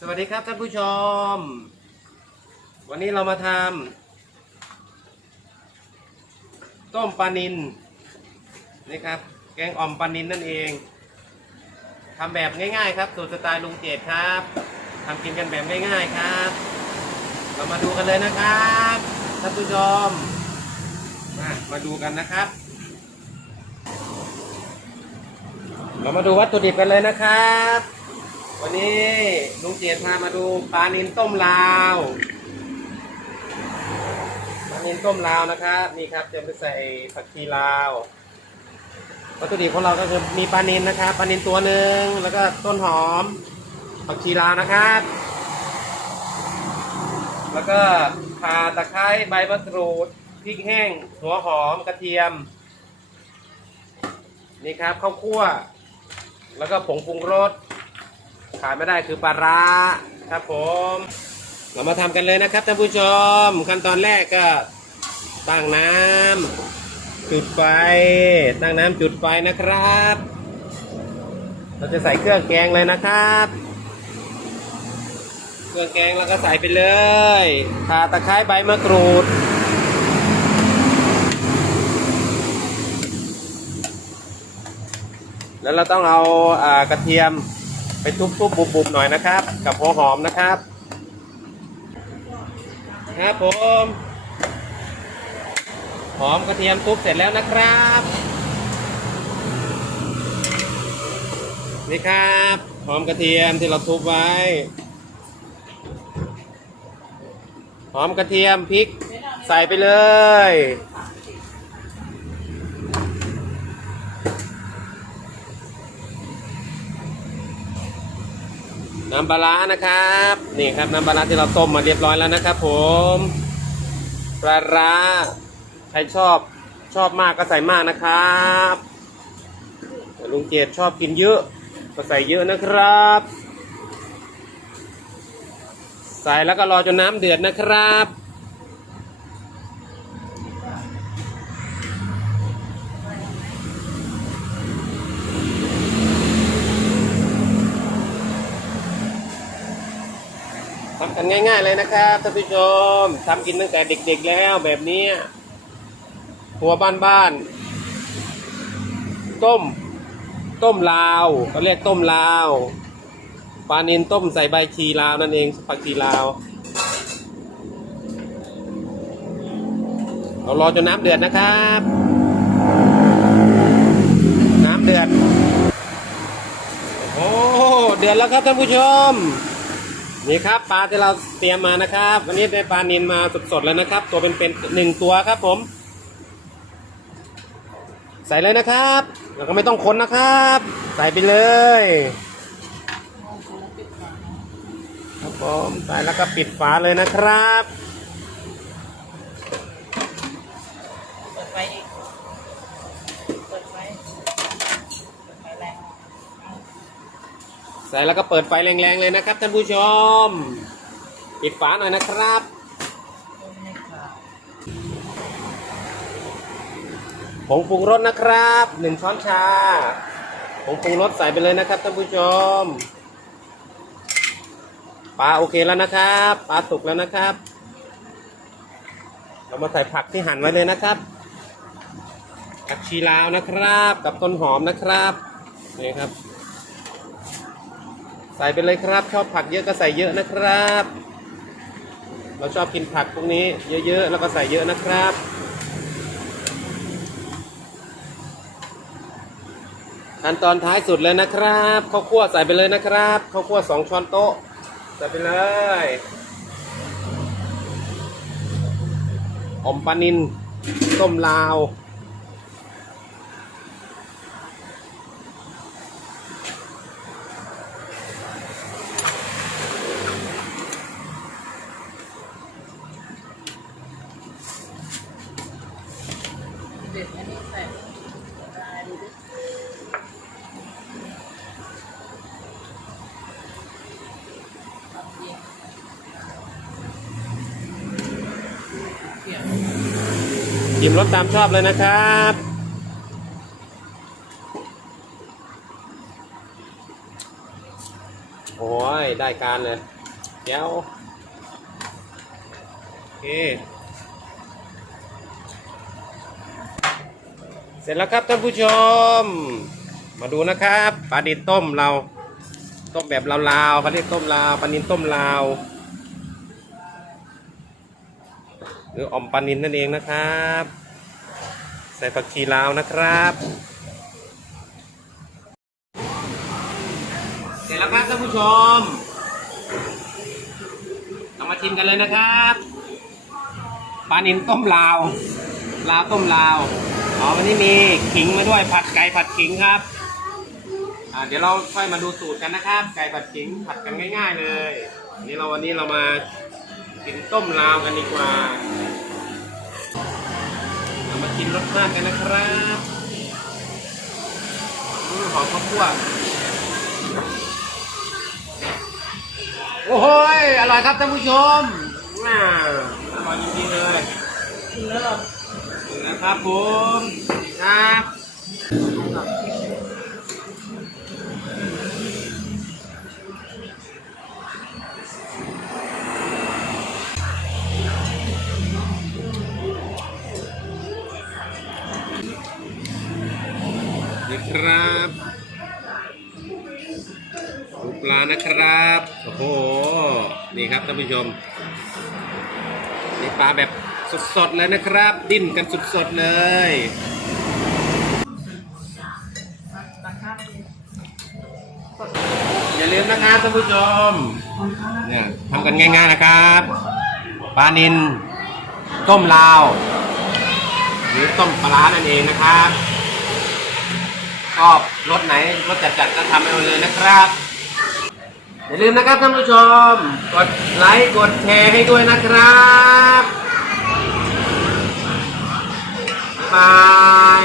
สวัสดีครับท่านผู้ชม วันนี้เรามาทำต้มปลานินนี่ครับ แกงอ่อมปลานินนั่นเองทำแบบง่ายๆ ครับสูตรสไตล์ลุงเจดครับทำกินกันแบบง่ายๆครับ เรามาดูกันเลยนะครับท่านผู้ชมมามาดูกันนะครับ เรามาดูวัตถุดิบกันเลยนะครับ วันนี้ลุงเจียพามาดูปลานินต้มลาวปลานินต้มลาวนะครับนี่ครับจะไปใส่ผักชีลาววัตถุดิบของเราก็คือมีปลานินนะครับปลานินตัวหนึ่งแล้วก็ต้นหอมผักชีลาวนะครับ แล้วก็ข่าตะไคร้ใบมะกรูดพริกแห้ง หัวหอมกระเทียม นี่ครับข้าวคั่ว แล้วก็ผงปรุงรส ขาดไม่ได้คือปลาร้าครับผม เรามาทำกันเลยนะครับท่านผู้ชม ขั้นตอนแรกก็ตั้งน้ำจุดไฟ ตั้งน้ำจุดไฟนะครับ เราจะใส่เครื่องแกงเลยนะครับ เครื่องแกงเราก็ใส่ไปเลยข่าตะไคร้ใบมะกรูดแล้วเราต้องเอาอากระเทียม ไปทุบๆบุบๆหน่อยนะครับ กับหัวหอมนะครับ ครับผมหอมกระเทียมทุบเสร็จแล้วนะครับ นี่ครับหอมกระเทียมที่เราทุบไว้ หอมกระเทียมพริกใส่ไปเลย น้ำปลานะครับ นี่ครับน้ำปลาที่เราต้มมาเรียบร้อยแล้วนะครับ ผมปลาร้าใครชอบชอบมากก็ใส่มากนะครับลุงเจดชอบกินเยอะ ก็ใส่เยอะนะครับ ใส่แล้วก็รอจนน้ำเดือดนะครับ กันง่ายๆเลยนะครับท่านผู้ชมทำกินตั้งแต่เด็กๆแล้วแบบนี้หัวบ้านๆต้ม ต้มลาวเขาเรียกต้มลาวปลานินต้มใส่ใบชีลาวนั่นเองผักชีลาวเรารอจนน้ำเดือดนะครับ น้ำเดือดโอ้เดือดแล้วครับท่านผู้ชม นี่ครับปลาที่เราเตรียมมานะครับ วันนี้ได้ปลานินมาสดๆแล้วนะครับ ตัวเป็นๆหนึ่งตัวครับผม ใส่เลยนะครับแล้วก็ไม่ต้องค้นนะครับ ใส่ไปเลยครับผมใส่แล้วก็ปิดฝาเลยนะครับ เปิดไฟอีก เปิดไฟ เปิดไฟแรง ใส่แล้วก็เปิดไฟแรงๆเลยนะครับท่านผู้ชม ปิดฝาหน่อยนะครับ ผงปรุงรสนะครับหนึ่งช้อนชา ผงปรุงรสใส่ไปเลยนะครับท่านผู้ชม ปลาโอเคแล้วนะครับ ปลาสุกแล้วนะครับ เรามาใส่ผักที่หั่นไว้เลยนะครับผักชีลาวนะครับ กับต้นหอมนะครับ นี่ครับ ใส่ไปเลยครับ ชอบผักเยอะก็ใส่เยอะนะครับ เราชอบกินผักพวกนี้เยอะๆแล้วก็ใส่เยอะนะครับขั้นตอนท้ายสุดเลยนะครับข้าวคั่วใส่ไปเลยนะครับข้าวคั่วสองช้อนโต๊ะใส่ไปเลยอมปลานินต้มลาว เด็ดอันนี้ใส่ลายดูดิทำเย็นเขียว หยิมรสตามชอบเลยนะครับ โอ้ย ได้การเลยเดี๋ยว โอเค เสร็จแล้วครับท่านผู้ชม มาดูนะครับปลาดินต้มเรา ต้มแบบลาวๆเขาเรียกต้มลาวปลานินต้มลาวห รืออ่อมปลานินนั่นเองนะครับ ใส่ผักชีลาวนะครับ เสร็จแล้วครับท่านผู้ชมเรามาชิมกันเลยนะครับปลานินต้มลาว ลาวต้มลาวอ๋อวันนี้มีขิงมาด้วยผัดไก่ผัดขิงครับอ่าเดี๋ยวเราค่อยมาดูสูตรกันนะครับ ไก่ผัดขิงผัดกันง่าย ๆ เลยอันนี้เราวันนี้เรามากินต้มลาวกันดีกว่า เรามากินรสชาติกันนะครับอืมหอมข้าวคั่วโอ้โหยอร่อยครับท่านผู้ชมอ่าอร่อยจริงๆเลยกินแล้วเหรอนะครับผมครับ ครับดูปลานะครับ โอ้โห นี่ครับท่านผู้ชม นี่ปลาแบบสดๆเลยนะครับ ดิ้นกันสดๆเลยอย่าลืมนะครับท่านผู้ชมเนี่ยทำกันง่ายๆนะครับปลานินต้มลาว หรือต้มปลาร้านั่นเองนะครับ ชอบรสไหนรสจัดๆก็ทำให้เราเลยนะครับ อย่าลืมนะครับท่านผู้ชม กดไลค์กดแชร์ให้ด้วยนะครับบาย